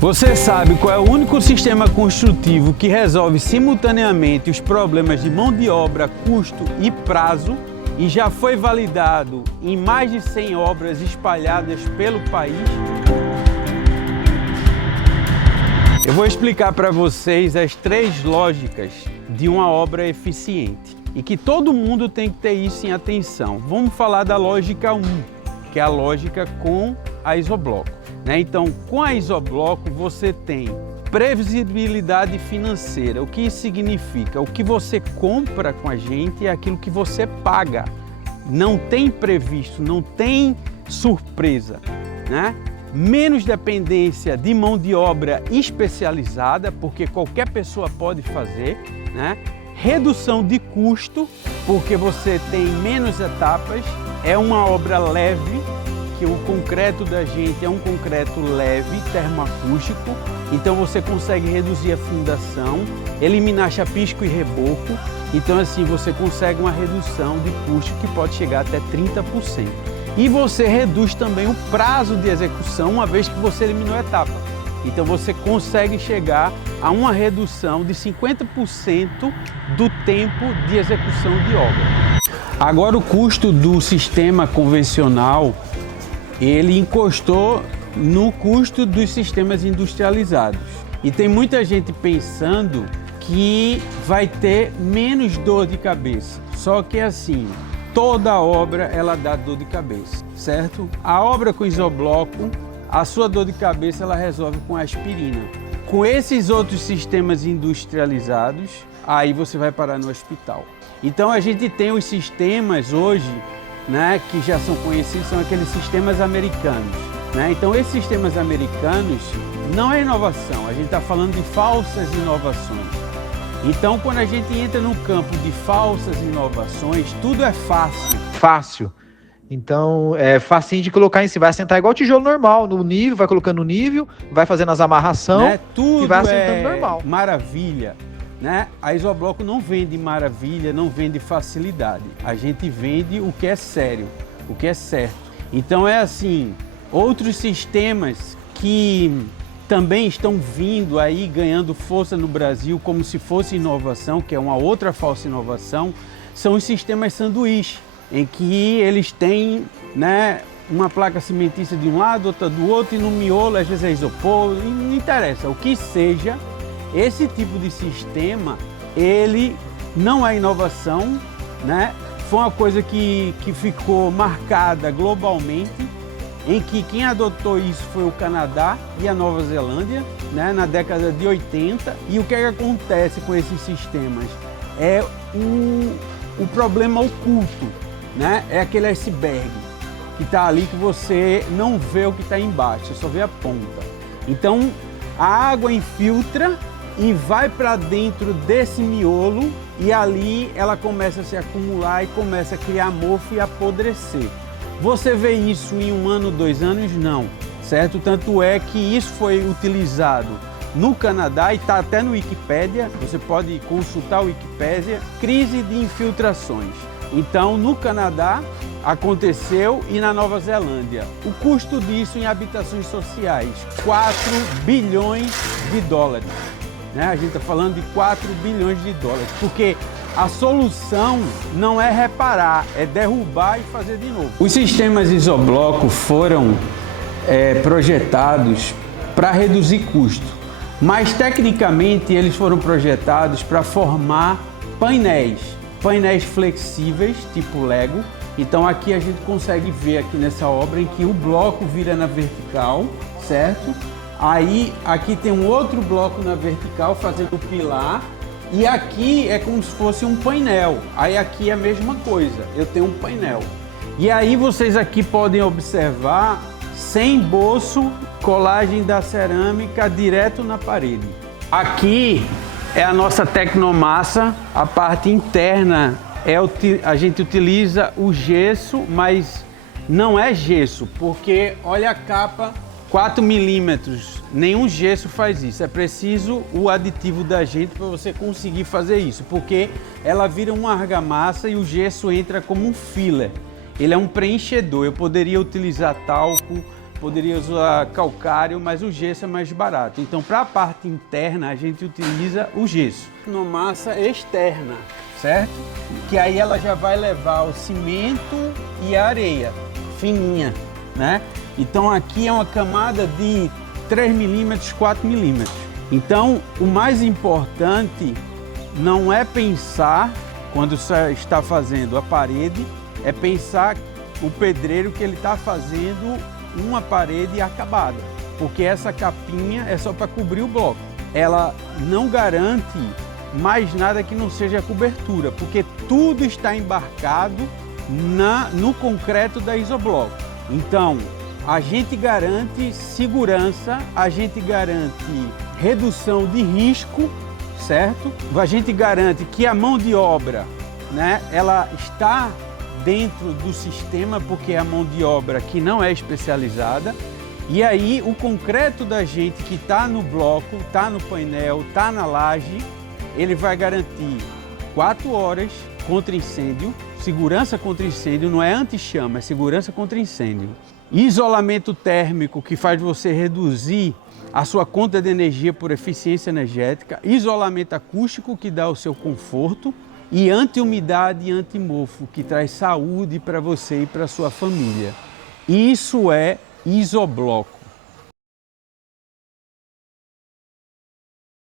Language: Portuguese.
Você sabe qual é o único sistema construtivo que resolve simultaneamente os problemas de mão de obra, custo e prazo e já foi validado em mais de 100 obras espalhadas pelo país? Eu vou explicar para vocês as 3 lógicas de uma obra eficiente e que todo mundo tem que ter isso em atenção. Vamos falar da lógica 1, que é a lógica com a Isobloco. Então, com a Isobloco você tem previsibilidade financeira. O que isso significa? O que você compra com a gente é aquilo que você paga. Não tem imprevisto, não tem surpresa, né? Menos dependência de mão de obra especializada, porque qualquer pessoa pode fazer, né? Redução de custo, porque você tem menos etapas, é uma obra leve, que o concreto da gente é um concreto leve, termoacústico, então você consegue reduzir a fundação, eliminar chapisco e reboco, então assim você consegue uma redução de custo que pode chegar até 30%. E você reduz também o prazo de execução, uma vez que você eliminou a etapa. Então você consegue chegar a uma redução de 50% do tempo de execução de obra. Agora o custo do sistema convencional, ele encostou no custo dos sistemas industrializados. E tem muita gente pensando que vai ter menos dor de cabeça. Só que assim, toda obra ela dá dor de cabeça, certo? A obra com Isobloco, a sua dor de cabeça ela resolve com aspirina. Com esses outros sistemas industrializados, aí você vai parar no hospital. Então a gente tem os sistemas hoje, né, que já são conhecidos, são aqueles sistemas americanos, né? Então esses sistemas americanos não é inovação, a gente está falando de falsas inovações. Então quando a gente entra no campo de falsas inovações, tudo é fácil. Fácil. Então é facinho de colocar em cima, vai assentar igual tijolo normal, no nível, vai colocando no nível, vai fazendo as amarrações, né? Tudo e vai assentando normal. Maravilha. Né? A Isobloco não vende maravilha, não vende facilidade. A gente vende o que é sério, o que é certo. Então é assim, outros sistemas que também estão vindo aí, ganhando força no Brasil, como se fosse inovação, que é uma outra falsa inovação, são os sistemas sanduíche, em que eles têm, né, uma placa cimentícia de um lado, outra do outro, e no miolo às vezes é isopor, não interessa, o que seja. Esse tipo de sistema, ele não é inovação, né? Foi uma coisa que ficou marcada globalmente, em que quem adotou isso foi o Canadá e a Nova Zelândia, né? Na década de 80. E o que é que acontece com esses sistemas? É o problema oculto, né? É aquele iceberg que está ali que você não vê o que está embaixo, você só vê a ponta. Então, a água infiltra e vai para dentro desse miolo e ali ela começa a se acumular e começa a criar mofo e apodrecer. Você vê isso em 1 ano, 2 anos? Não, certo? Tanto é que isso foi utilizado no Canadá e está até no Wikipédia, você pode consultar o Wikipédia, crise de infiltrações. Então, no Canadá aconteceu e na Nova Zelândia. O custo disso em habitações sociais, 4 bilhões de dólares. Né? A gente está falando de 4 bilhões de dólares, porque a solução não é reparar, é derrubar e fazer de novo. Os sistemas Isobloco foram projetados para reduzir custo, mas tecnicamente eles foram projetados para formar painéis flexíveis, tipo Lego. Então aqui a gente consegue ver aqui nessa obra em que o bloco vira na vertical, certo? Aí, aqui tem um outro bloco na vertical fazendo o pilar e aqui é como se fosse um painel. Aí aqui é a mesma coisa, eu tenho um painel. E aí vocês aqui podem observar, sem emboço, colagem da cerâmica direto na parede. Aqui é a nossa tecnomassa, a parte interna a gente utiliza o gesso, mas não é gesso, porque olha a capa, 4 milímetros, nenhum gesso faz isso, é preciso o aditivo da gente para você conseguir fazer isso, porque ela vira uma argamassa e o gesso entra como um filler, ele é um preenchedor, eu poderia utilizar talco, poderia usar calcário, mas o gesso é mais barato. Então, para a parte interna, a gente utiliza o gesso. Uma massa externa, certo? Que aí ela já vai levar o cimento e a areia, fininha, né? Então, aqui é uma camada de 3 milímetros, 4 milímetros. Então, o mais importante não é pensar, quando você está fazendo a parede, é pensar o pedreiro que ele está fazendo uma parede acabada, porque essa capinha é só para cobrir o bloco. Ela não garante mais nada que não seja cobertura, porque tudo está embarcado no concreto da Isobloco. Então, a gente garante segurança, a gente garante redução de risco, certo? A gente garante que a mão de obra, né, ela está dentro do sistema, porque é a mão de obra que não é especializada. E aí o concreto da gente que está no bloco, está no painel, está na laje, ele vai garantir 4 horas contra incêndio. Segurança contra incêndio não é anti-chama, é segurança contra incêndio. Isolamento térmico, que faz você reduzir a sua conta de energia por eficiência energética. Isolamento acústico, que dá o seu conforto. E anti-umidade e anti-mofo, que traz saúde para você e para sua família. Isso é Isobloco.